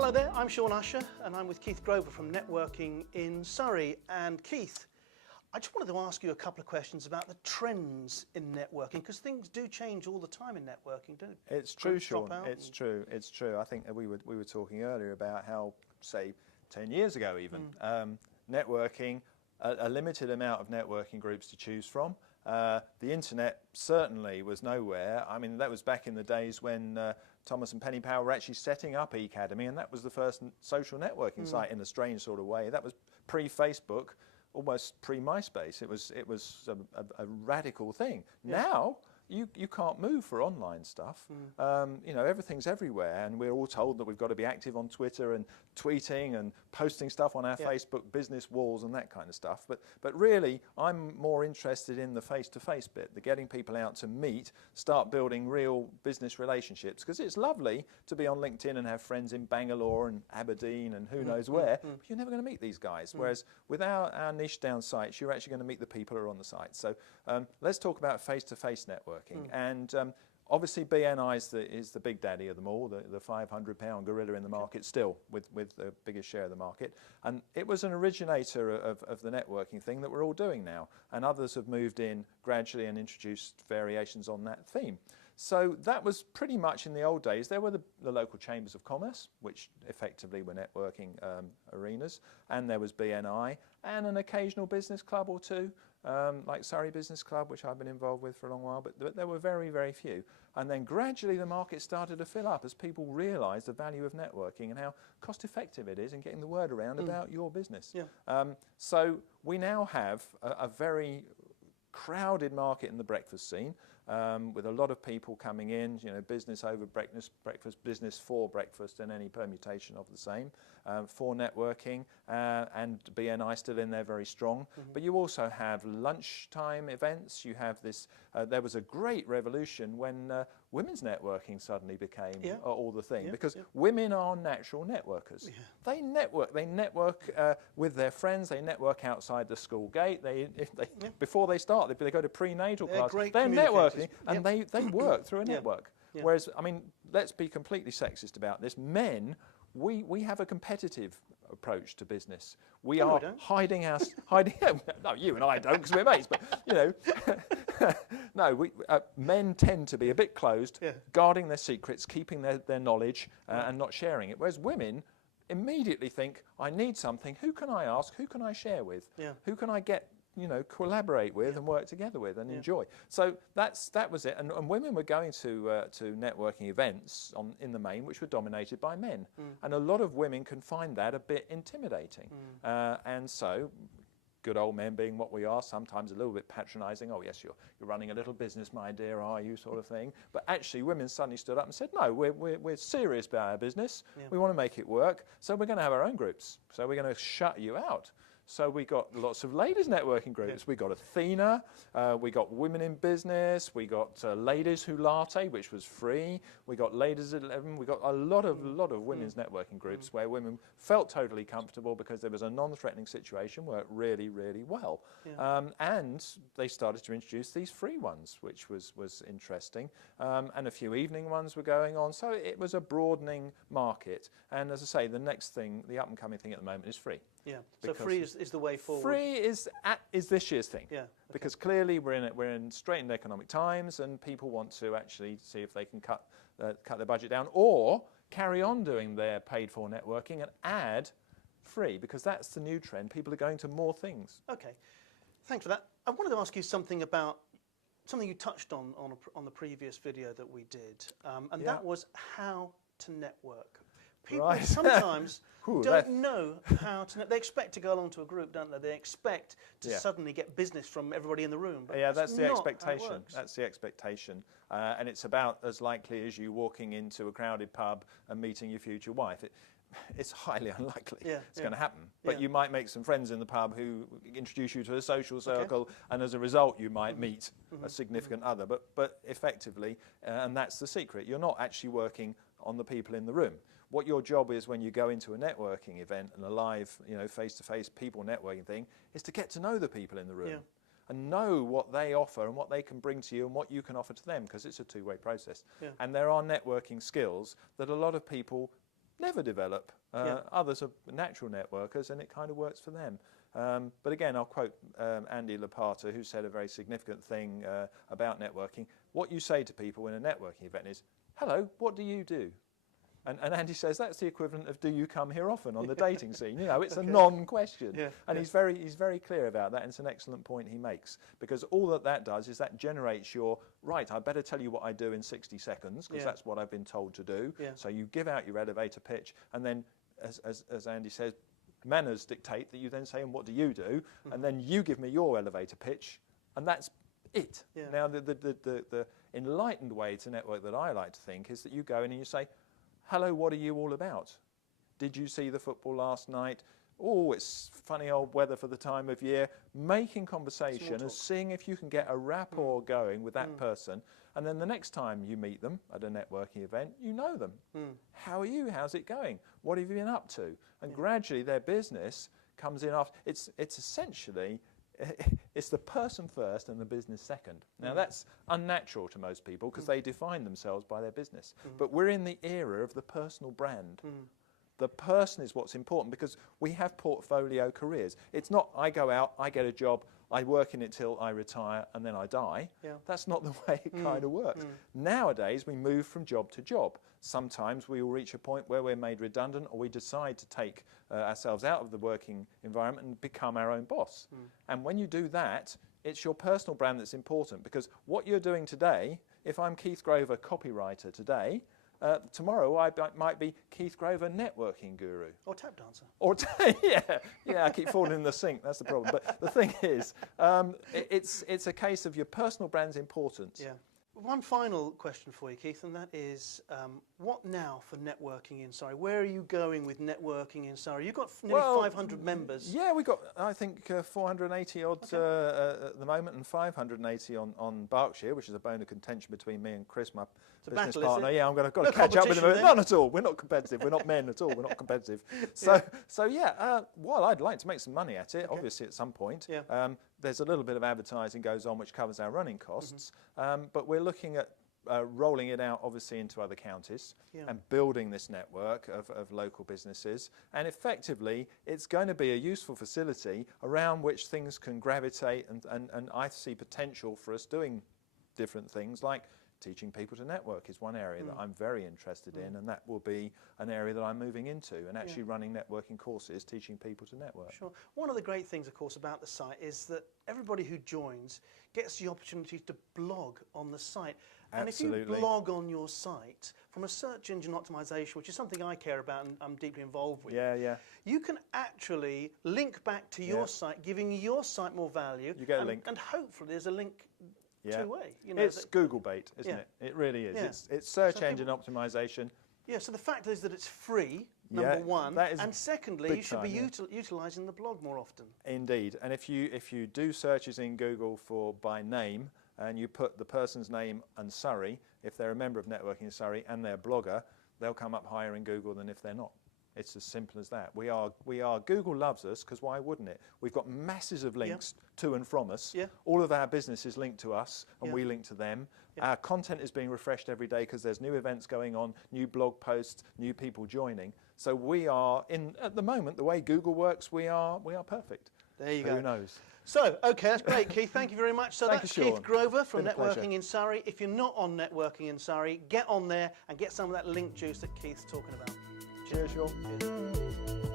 Hello there, I'm Sean Usher and I'm with Keith Grover from Networking in Surrey. And Keith, I just wanted to ask you a couple of questions about the trends in networking, because things do change all the time in networking, don't they? It's true, Sean. It's true. It's true. I think that we were talking earlier about how, say, 10 years ago even, networking, a limited amount of networking groups to choose from. The internet certainly was nowhere. I mean, that was back in the days when Thomas and Penny Powell were actually setting up eAcademy, and that was the first social networking site in a strange sort of way. That was pre-Facebook, almost pre-MySpace. It was a radical thing. Yeah. Now, you can't move for online stuff. You know, everything's everywhere, and we're all told that we've got to be active on Twitter and tweeting and posting stuff on our Facebook business walls and that kind of stuff. But really, I'm more interested in the face-to-face bit, the getting people out to meet, start building real business relationships, because it's lovely to be on LinkedIn and have friends in Bangalore and Aberdeen and who knows where, but you're never going to meet these guys. Whereas with our niche down sites, you're actually going to meet the people who are on the site. So let's talk about face-to-face networking. And obviously BNI is the big daddy of them all, the 500-pound gorilla in the market still, with the biggest share of the market. And it was an originator of the networking thing that we're all doing now. And others have moved in gradually and introduced variations on that theme. So that was pretty much in the old days. There were the local chambers of commerce, which effectively were networking arenas. And there was BNI and an occasional business club or two, like Surrey Business Club, which I've been involved with for a long while, but there were very, very few. And then gradually the market started to fill up as people realised the value of networking and how cost effective it is in getting the word around about your business. Yeah. So we now have a very crowded market in the breakfast scene, with a lot of people coming in, you know, business over breakfast, business for breakfast, and any permutation of the same, for networking, and BNI still in there very strong. But you also have lunchtime events. You have this, there was a great revolution when women's networking suddenly became all the thing, because women are natural networkers. They network with their friends, they network outside the school gate, before they start, they go to prenatal class, they're networking, and they work through a network. Whereas, I mean, let's be completely sexist about this. Men, we have a competitive approach to business. We are hiding. No, you and I don't, because we're mates. But you know, no, men tend to be a bit closed, guarding their secrets, keeping their knowledge, and not sharing it. Whereas women immediately think, I need something. Who can I ask? Who can I share with? Who can I get, you know, collaborate with and work together with and enjoy? So that was it. And women were going to networking events in the main, which were dominated by men. And a lot of women can find that a bit intimidating. And so, good old men being what we are, sometimes a little bit patronising. Oh yes, you're running a little business, my dear, are you, sort of thing. But actually, women suddenly stood up and said, no, we're serious about our business. We want to make it work. So we're going to have our own groups. So we're going to shut you out. So we got lots of ladies networking groups. We got Athena, we got Women in Business, we got Ladies Who Latte, which was free. We got Ladies at 11. We got a lot of women's networking groups where women felt totally comfortable because there was a non-threatening situation, worked really, really well. And they started to introduce these free ones, which was interesting. And a few evening ones were going on. So it was a broadening market. And as I say, the next thing, the up-and-coming thing at the moment is free. So free is the way forward. Free is this year's thing. Because clearly we're in straitened economic times, and people want to actually see if they can cut their budget down or carry on doing their paid-for networking and add free, because that's the new trend. People are going to more things. Okay, thanks for that. I wanted to ask you something about something you touched on the previous video that we did, and that was how to network. People sometimes don't know how to. They expect to go along to a group, don't they? They expect to suddenly get business from everybody in the room. But that's the expectation. That's the expectation, and it's about as likely as you walking into a crowded pub and meeting your future wife. It's highly unlikely it's going to happen. But you might make some friends in the pub who introduce you to a social circle, and as a result you might meet a significant other. But effectively, and that's the secret, you're not actually working on the people in the room. What your job is when you go into a networking event and a live, you know, face-to-face people networking thing, is to get to know the people in the room and know what they offer and what they can bring to you and what you can offer to them, because it's a two-way process. And there are networking skills that a lot of people never develop. Others are natural networkers, and it kind of works for them. But again, I'll quote Andy Lapata, who said a very significant thing about networking. What you say to people in a networking event is, "Hello, what do you do?" And Andy says that's the equivalent of "Do you come here often?" on the dating scene. You know, it's a non-question, and he's very clear about that. And it's an excellent point he makes, because all that does is that generates your right. I better tell you what I do in 60 seconds because that's what I've been told to do. So you give out your elevator pitch, and then, as Andy says, manners dictate that you then say, "And what do you do?" And then you give me your elevator pitch, and that's it. Now, the enlightened way to network that I like to think is that you go in and you say, "Hello, what are you all about? Did you see the football last night? Oh, it's funny old weather for the time of year." Making conversation and seeing if you can get a rapport going with that person. And then the next time you meet them at a networking event, you know them. How are you? How's it going? What have you been up to? And gradually their business comes in after. It's essentially, it's the person first and the business second. Now that's unnatural to most people because they define themselves by their business. But we're in the era of the personal brand. The person is what's important, because we have portfolio careers. It's not I go out, I get a job, I work in it till I retire and then I die. That's not the way it kind of works. Nowadays we move from job to job. Sometimes we will reach a point where we're made redundant, or we decide to take ourselves out of the working environment and become our own boss. And when you do that, it's your personal brand that's important, because what you're doing today, if I'm Keith Grover, copywriter today, tomorrow I might be Keith Grover, networking guru. Or tap dancer. Or I keep falling in the sink, that's the problem. But the thing is, it's a case of your personal brand's important. One final question for you, Keith, and that is, what now for networking in Surrey? Where are you going with networking in Surrey? You've got nearly 500 members. Yeah, we've got, I think, 480 odd at the moment, and 580 on Berkshire, which is a bone of contention between me and Chris, my business partner. Yeah, I'm going to catch up with him. None at all. We're not competitive. We're not men at all. We're not competitive. So well, I'd like to make some money at it, obviously, at some point. There's a little bit of advertising goes on which covers our running costs, but we're looking at rolling it out obviously into other counties and building this network of local businesses. And effectively it's going to be a useful facility around which things can gravitate, and I see potential for us doing different things, like teaching people to network is one area that I'm very interested in, and that will be an area that I'm moving into, and actually running networking courses, teaching people to network. Sure. One of the great things, of course, about the site is that everybody who joins gets the opportunity to blog on the site. And if you blog on your site, from a search engine optimization, which is something I care about and I'm deeply involved with, you can actually link back to your site, giving your site more value. You get a link. And hopefully there's a link two-way. You know, it's Google bait, isn't it? It really is. It's search engine optimization. Yeah, so the fact is that it's free, number one, and secondly, you should be utilising the blog more often. Indeed, and if you do searches in Google by name, and you put the person's name and Surrey, if they're a member of Networking in Surrey and they're a blogger, they'll come up higher in Google than if they're not. It's as simple as that. We are Google loves us, because why wouldn't it? We've got masses of links to and from us. All of our business is linked to us, and we link to them. Our content is being refreshed every day because there's new events going on, new blog posts, new people joining. So we are, at the moment, the way Google works, we are perfect. There you go. Who knows? So, okay, that's great, Keith. Thank you very much. So that's Keith Grover from Networking in Surrey. If you're not on Networking in Surrey, get on there and get some of that link juice that Keith's talking about. Cheers, Sean. Cheers.